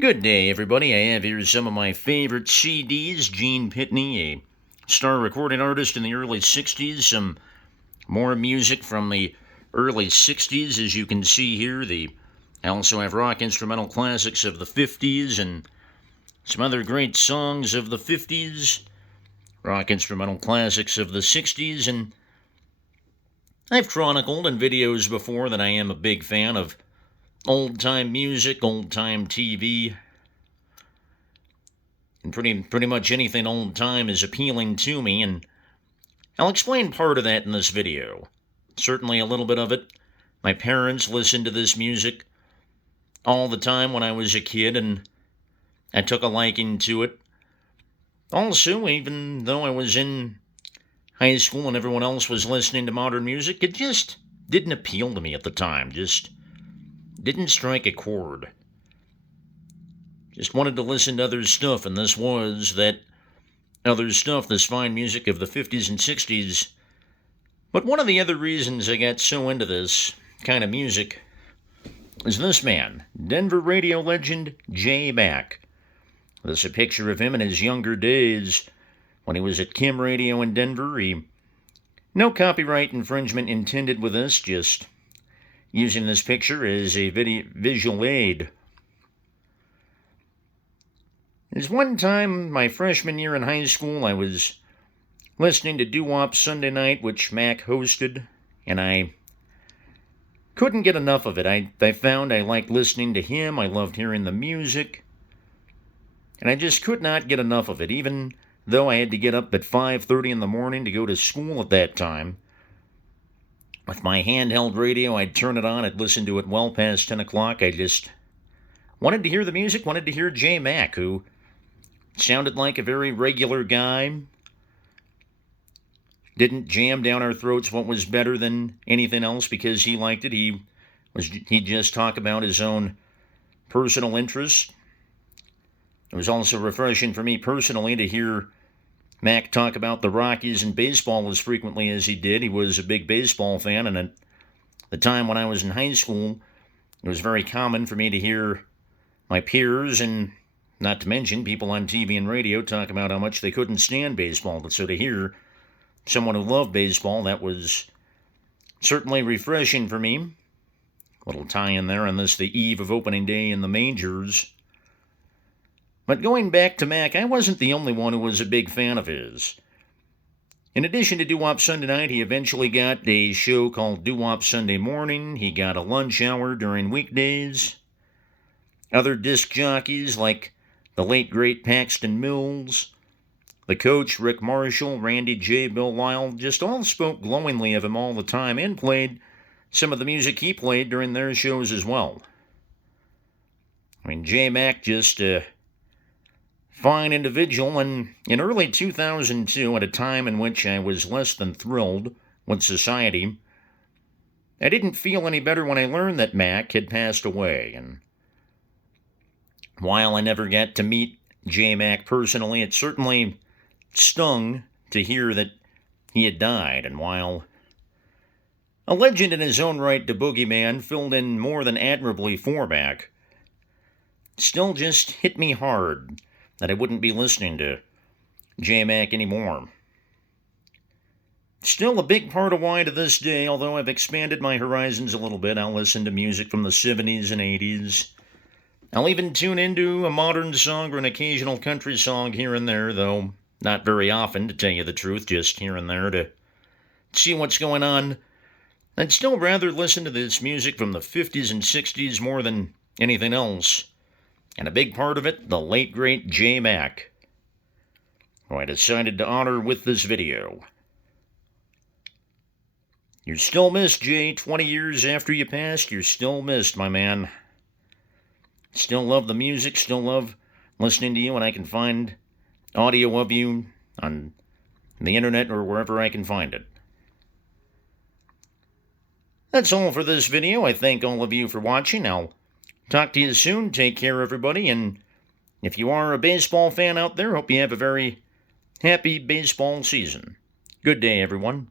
Good day, everybody. I have here some of my favorite CDs. Gene Pitney, a star recording artist in the early 60s. Some more music from the early 60s, as you can see here. I also have rock instrumental classics of the 50s and some other great songs of the 50s, rock instrumental classics of the 60s, and I've chronicled in videos before that I am a big fan of old-time music, old-time TV, and pretty much anything old-time is appealing to me, and I'll explain part of that in this video. Certainly a little bit of it. My parents listened to this music all the time when I was a kid, and I took a liking to it. Also, even though I was in high school and everyone else was listening to modern music, it just didn't appeal to me at the time. Just didn't strike a chord. Just wanted to listen to other stuff, and this was that other stuff, this fine music of the 50s and 60s. But one of the other reasons I got so into this kind of music is this man, Denver radio legend Jay Mack. This is a picture of him in his younger days when he was at Kim Radio in Denver. No copyright infringement intended with this, just using this picture as a visual aid. There's one time, my freshman year in high school, I was listening to Doo-Wop Sunday Night, which Mac hosted, and I couldn't get enough of it. I found I liked listening to him, I loved hearing the music, and I just could not get enough of it, even though I had to get up at 5:30 in the morning to go to school at that time. With my handheld radio, I'd turn it on, I'd listen to it well past 10 o'clock. I just wanted to hear the music, wanted to hear Jay Mack, who sounded like a very regular guy. Didn't jam down our throats what was better than anything else because he liked it. He'd just talk about his own personal interests. It was also refreshing for me personally to hear Mac talk about the Rockies and baseball as frequently as he did. He was a big baseball fan, and at the time when I was in high school, it was very common for me to hear my peers, and not to mention people on TV and radio, talk about how much they couldn't stand baseball. So to hear someone who loved baseball, that was certainly refreshing for me. A little tie-in there on this, the eve of opening day in the majors. But going back to Mac, I wasn't the only one who was a big fan of his. In addition to Doo-Wop Sunday Night, he eventually got a show called Doo-Wop Sunday Morning. He got a lunch hour during weekdays. Other disc jockeys like the late great Paxton Mills, the coach Rick Marshall, Randy J, Bill Lyle, just all spoke glowingly of him all the time and played some of the music he played during their shows as well. I mean, Jay Mack just fine individual, and in early 2002, at a time in which I was less than thrilled with society, I didn't feel any better when I learned that Mac had passed away. And while I never got to meet Jay Mack personally, it certainly stung to hear that he had died. And while a legend in his own right, the Boogeyman filled in more than admirably for Mac, still just hit me hard that I wouldn't be listening to Jay Mack anymore. Still a big part of why to this day, although I've expanded my horizons a little bit. I'll listen to music from the 70s and 80s. I'll even tune into a modern song or an occasional country song here and there, though not very often, to tell you the truth, just here and there to see what's going on. I'd still rather listen to this music from the 50s and 60s more than anything else. And a big part of it, the late great Jay Mack, who I decided to honor with this video. You're still missed, Jay. 20 years after you passed, you're still missed, my man. Still love the music, still love listening to you, and I can find audio of you on the internet or wherever I can find it. That's all for this video. I thank all of you for watching. I'll talk to you soon. Take care, everybody. And if you are a baseball fan out there, hope you have a very happy baseball season. Good day, everyone.